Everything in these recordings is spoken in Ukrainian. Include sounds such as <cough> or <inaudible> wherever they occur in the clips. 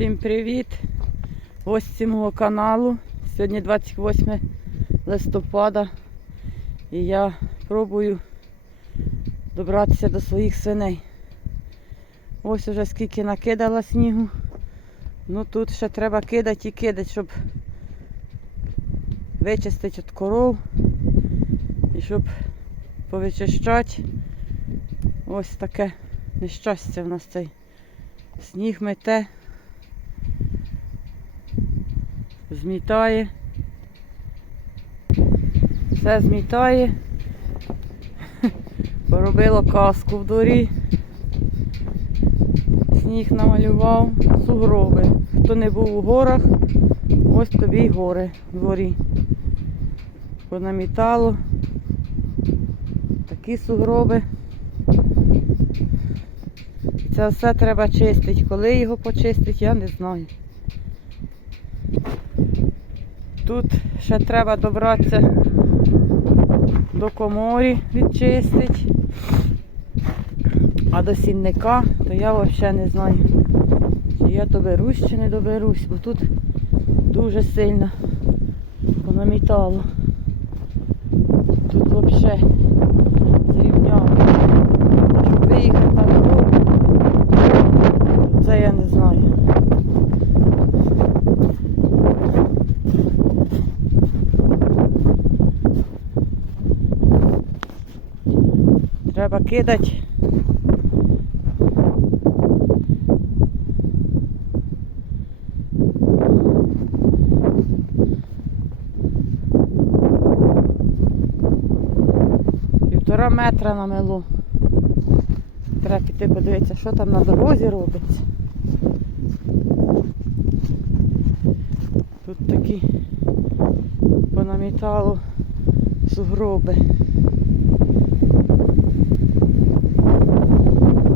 Всім привіт! Гості мого каналу. Сьогодні 28 листопада і я пробую добратися до своїх свиней. Ось уже скільки накидала снігу. Ну тут ще треба кидати і кидати, щоб вичистити від коров і щоб повичищати. Ось таке нещастя в нас цей сніг мете, змітає, все змітає, <laughs> поробило казку в дворі, сніг намалював, сугроби. Хто не був у горах, ось тобі й гори в дворі. Понамітало. Такі сугроби. Це все треба чистити. Коли його почистити, я не знаю. Тут ще треба добратися до коморі відчистити. А до сінника, то я взагалі не знаю, чи я доберусь, чи не доберусь, бо тут дуже сильно понамітало. Тут взагалі зрівняло. Щоб виїхати на дорогу, це я не знаю. Треба кидати. Півтора метра намело. Треба піти подивитися, що там на дорозі робиться. Тут такі понамітало сугроби.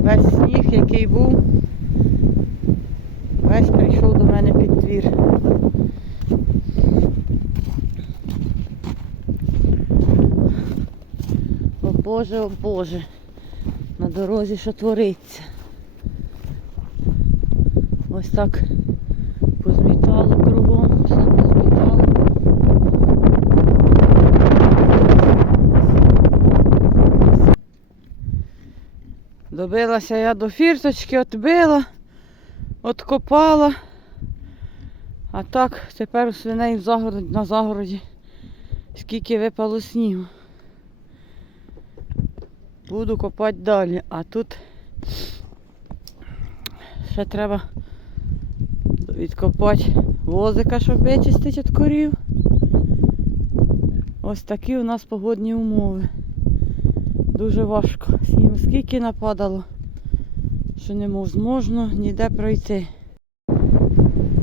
Весь сніг, який був, весь прийшов до мене під двір. О Боже, о Боже, на дорозі що твориться. Ось так Добилася я до фірточки, отбила, откопала. А так тепер у свиней в загороді, на загороді скільки випало снігу. Буду копати далі, а тут ще треба відкопати возика, щоб вичистити від корів. Ось такі у нас погодні умови. Дуже важко. Снігу скільки нападало, що не можна ніде пройти.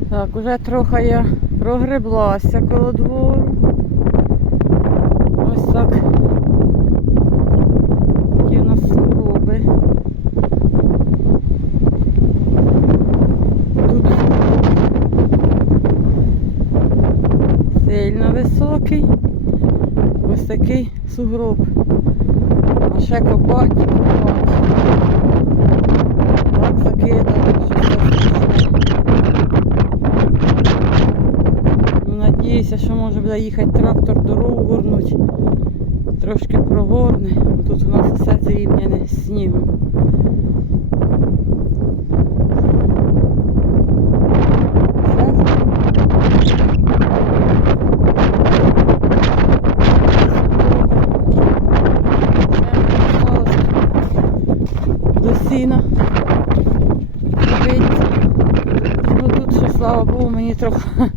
Так, уже трохи я прогреблася коло двору. Ось так. Які у нас сугроби. Тут сильно високий. Ось такий сугроб. А ще копати. Так закидати, що все. Ну, надіюся, що може буде трактор дорогу горнуть. Трошки прогорне, бо тут у нас все зрівняне снігом. До сіна. Дивіться. Ну тут ще, слава Богу, мені трохи <laughs>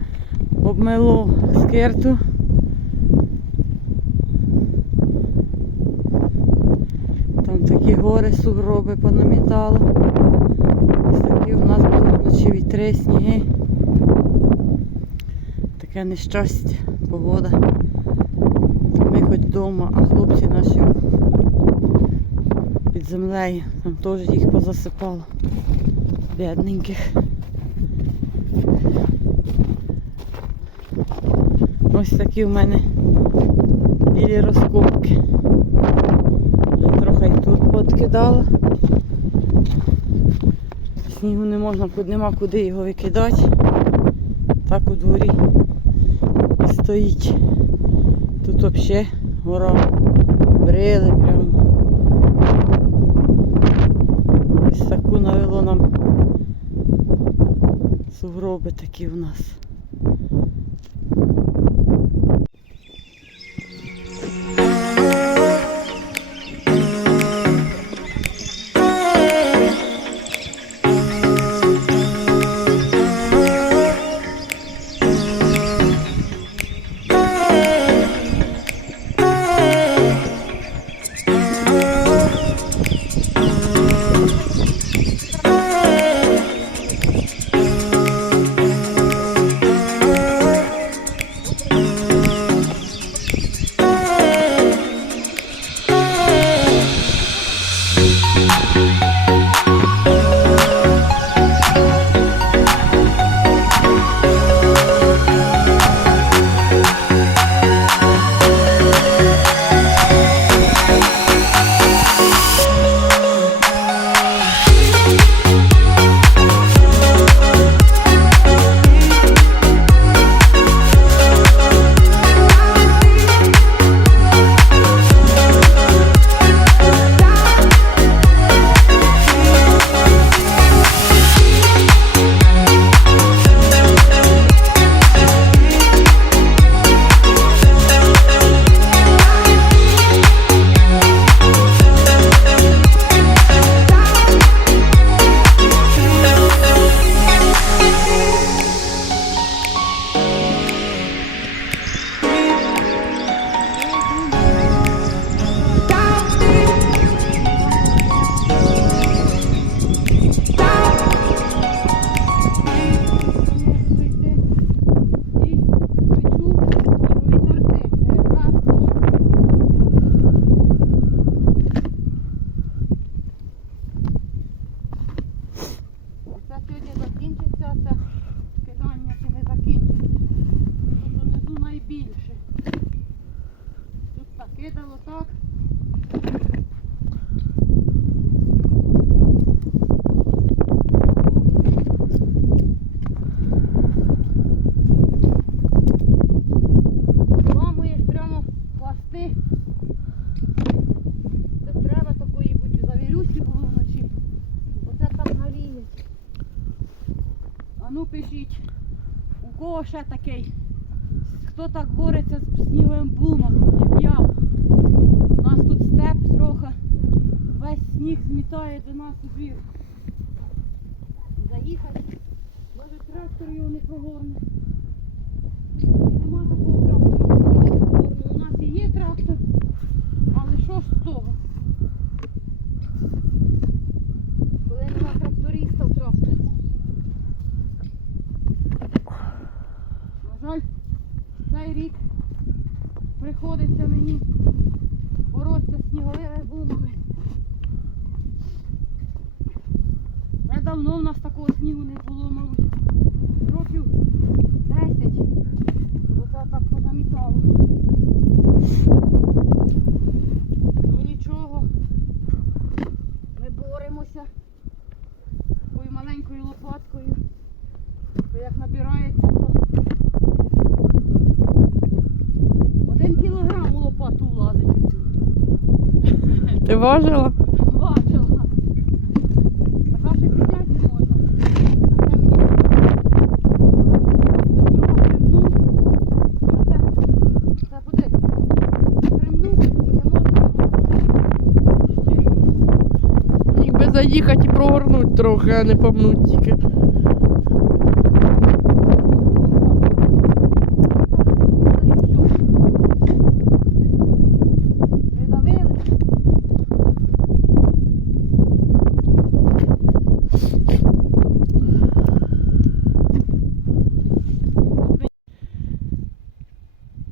обмило скирту. Там такі гори сугроби понамітало. Ось такі у нас були вночі вітри, сніги. Таке нещастя, погода. Ми хоч вдома, а хлопці наші під землею. Там теж їх позасипало. Бідненьких. Ось такі в мене білі розкопки. Трохи тут подкидала. снігу не можна, нема куди його викидати. Так у дворі і стоїть. Тут взагалі гора брили прямо. Ось таку навело нам сугроби такі у нас. У кого ще такий, хто так бореться з сніговим бумом, як я. У нас тут степ трохи, весь сніг змітає до нас у двір. Заїхати, Може трактор його не прогорне. Нема такого трактора, який не прогорне. У нас і є трактор, але що ж з того? Коли нема тракториста в тракторі. На жаль, цей рік приходиться мені боротися з сніговими бумами. Вже давно в нас такого снігу не було, мабуть. Років 10. Бо так позамітало. Ну нічого. Ми боремося такою маленькою лопаткою. То як набирається, то один кілограм у лопату влазить у. Ти важила? Бачила. Така ще підняти не можна. А це мені друга примнув. Оце, це буде. Примнув і не можна його. Міг би заїхати і прогорнуть трохи, а не помнуть тільки.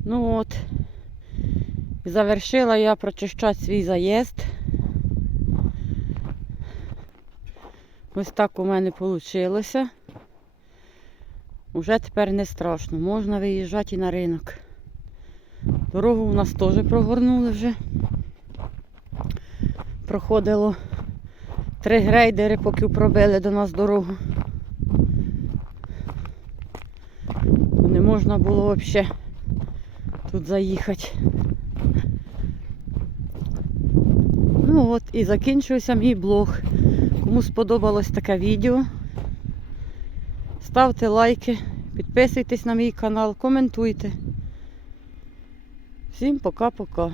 Ну от. Завершила я прочищати свій заїзд. Ось так у мене вийшло. Уже тепер не страшно. Можна виїжджати і на ринок. Дорогу у нас теж прогорнули вже. Проходило Три грейдери поки пробили до нас дорогу. Не можна було взагалі тут заїхати. Ну от і закінчується мій блог. Кому сподобалось таке відео, ставте лайки, підписуйтесь на мій канал, коментуйте. Всім пока-пока.